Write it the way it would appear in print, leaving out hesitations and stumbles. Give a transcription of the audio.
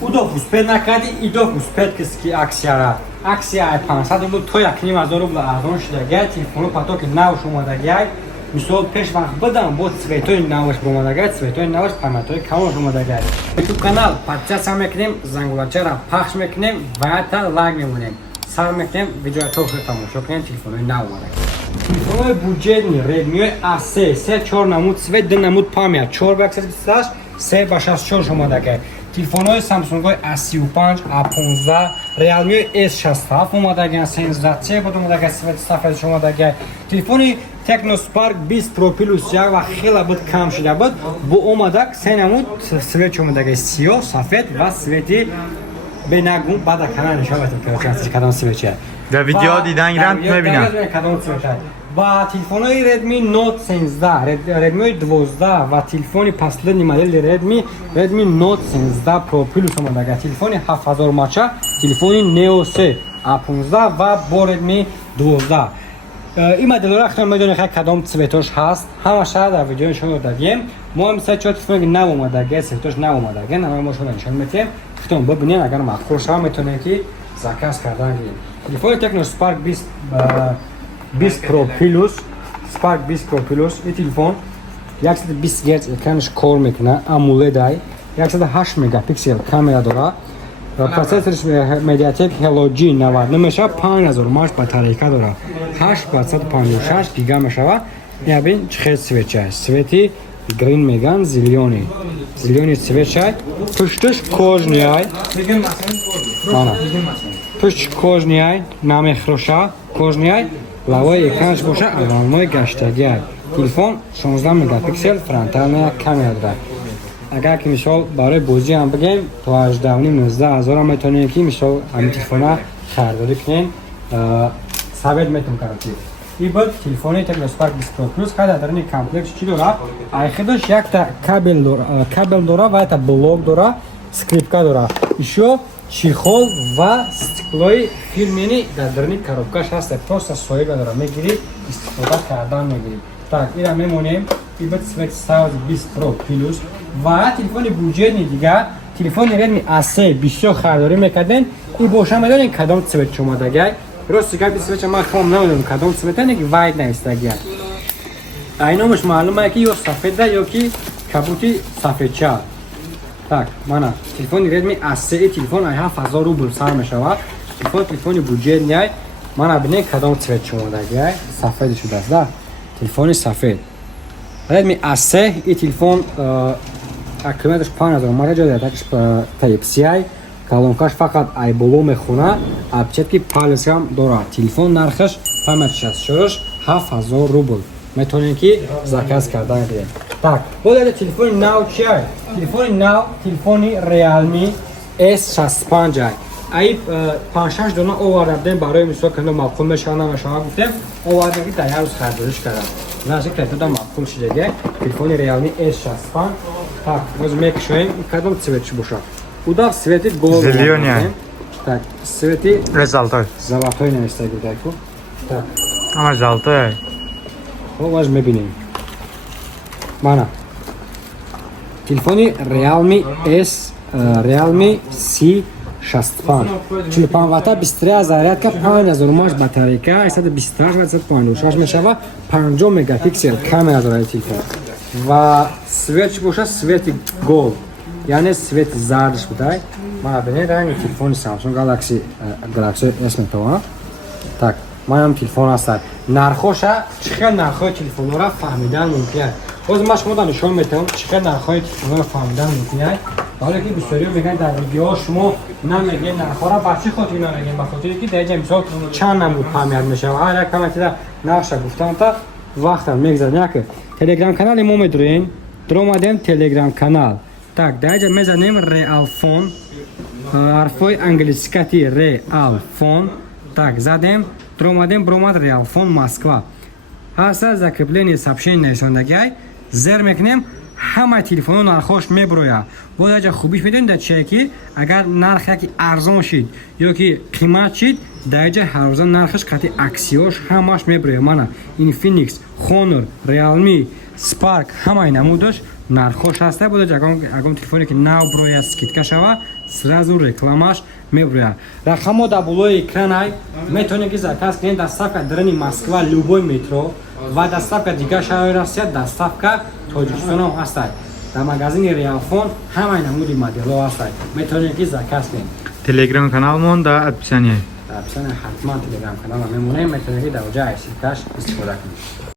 удов успех накарди, идов успех ки аксияра. Аксия 500 рубл то 1000 рубл арзон шудагай, телефону потоки навш омадагай. Мисол пеш вақт бадам бо цветои навш омадагай, цветои навш памятои камош омадагай. YouTube канал подписаться мекунем, зангулачара пахш мекунем, ва та лайк мемонем. Сар мекунем, видеото тамошо кунем, телефонои нав омадагай. Телефонои буҷетни Redmi A3 4 намуд цвет, 2 намуд памят, 4 128, 3 ба 64 омадагай. Телефонои Samsung A35, A15, Realme S67 омадагай, 13C буд омадагай, цвет сафедаш омадагай. Телефони Tecno Spark 20 Pro Plus як ва хела буд кам шуда буд, бу омадаг 3 намуд цвет омадагай, сиёҳ, сафед ва цвети бенагун бада канал нишон метавонед кадом цвет. در ویدیو دیدن گرم میبینم. و تلفن‌های Redmi Note 13, Redmi 12 و تلفن последний модель Redmi Note 13 Pro Plus омадагай. Телефони 7000 мача, телефони Neo 3 A15 و با Redmi 12. این مدل‌ها اختیار می‌دونید کدام цветош هست. همش در ویدیو نشون دادیم. ما هم سه چهار تلفن نو اومده، цветош نو اومده. نام ما شما نشون میدیم. خودتون ببینید اگر معقول شما میتونید که заказ کردن گیرید. تلفن Tecno Spark 20 Pro Plus Spark 20 Pro Plus این تلفن 120 Hz اکرانش کار میکنه، AMOLED ای 108 مگاپیکسل کامera داره. پروسسورش MediaTek Helio G90 میشه، 5000 ماش باتریکا داره، 856 گیگا میشه. ببین چه سویچه، سویتی گرین میگن، زیلیونی سویچه، پشتش کожний پشت کожний نمیخروشه، کожний لوای اکرانش باشه، علامه گشتگی. تلفن 16 مگاپیکسل فرانتال کامera داره. اگر که مثال برای بازی هم بگیم تا 18,000 هم میتونید که مثال همین تلفن خریداری کنین، ثابت میتونم کردید. این بود تلفن Tecno Spark 20 Pro Plus که در این کامپلکس چی داره؟ ایخدش یک تا کابل داره و تا بلوک داره، скрипка داره. ایشو چیخول و استیکلوی فیلمینی در این коробкаш هست، просто سویل داره، میگیری استفاده کردن میگیری. Так, این میمونیم. این بود цвет 20 Pro Plus و تلفن بودجه دیگه، تلفن Redmi A3 بسیار خریداری میکردن. این باشه میدونین کدام цвет شما دگه. راست دیگه цвет ما خام نمیدونم کدام цвет نه که واید نیست دیگه. اینامش معلومه که یا سفیده یا که کبوتی سفیدچه. Так, مانا تلفن Redmi A3 تلفن 7000 روبل سر میشود. تلفن بودجه نیای. مانا ببینید کدام цвет شما دگه. سفید شده است. تلفن سفید. Redmi A3 این تلفن اکرمتش 5000 ماشه جا دادش Type C کالونکاش فقط ای بلو میخونه، ابچتکی پالس هم داره. تلفن نرخش 7000 روبل. میتونین که заказ کردن گیرید. Так, буде تلفن نو چیه؟ تلفن نو تلفنی Realme S65 ای 5-6 دونه آوردم برای مثال کنم معقول میشه شما گفتم آوردم که در روز خریدارش کردم. نازک تا معقول شده. تلفن Realme S65. Так, возьмем кшоем, кадом цвет боша. Удав цвети голубой. Зеленый. Так, цвети Золотой. Золотой на месте гудайку. Так. Ama золотой. Вот возьмем биним. Мана. Телефони Realme C65. Телефон вата быстрее зарядка, 5000 мАч батарейка, 128 мешава, 50 мегапиксел камера дاره телефон. و سویچ باشه سویت گل، یعنی سویت زردش بوده. ما ببینید رنگ تلفن سامسونگ گالاکسی اس میتونه. Так, маям телефон هست. نرخش چقدر نرخ تلفن را فهمیدن ممکنه. باز ما شما نشون میدم چقدر نرخ تلفن را فهمیدن ممکنه. حالا که بسیاری میگن در ویدیو شما نمیگین نرخ را بچه خاطر نمیگین، بخاطر که در مثال چند نمود فهمید میشه. هر یک کامنت در نقشه گفتم تا وقتم میگذره که تلگرام کانال ما میدونین، درآمدیم تلگرام کانال. Так, дайте میزنیم Real Phone. حرفای انگلیسیتی Real Phone. Так, زدیم درآمدیم برآمد Real Phone Moskva. هست закрепление сообщение نشوندگی. زر میکنیم همه تلفن نرخش میبروه. باید خوبیش میدونید چه کی اگر نرخ یکی ارزان شید یا که قیمت شید درجه هر روز نرخش قطعی اکسیوش همش میبروه. مانا Infinix, Honor, Realme, Spark همه نمودش نرخش هسته. باید اگم تلفنی که نو بروه سکیدکا شوه сразу рекламаш мебуряд. Рақамо дар болои экран метавонед заказ кунед. Доставка драни Москва любой метро ва доставка дигар шаҳрҳои Россия, доставка Тоҷикистон ҳам ҳастад. Дар магазини Реалфон ҳамаи намуди моделҳо ҳастад. Метавонед заказ кунед. Telegram kanalımın da описание. Дар описание ҳатман телеграм канала мемонем, метавонед дар оҷаи IC Cash истифода кунед.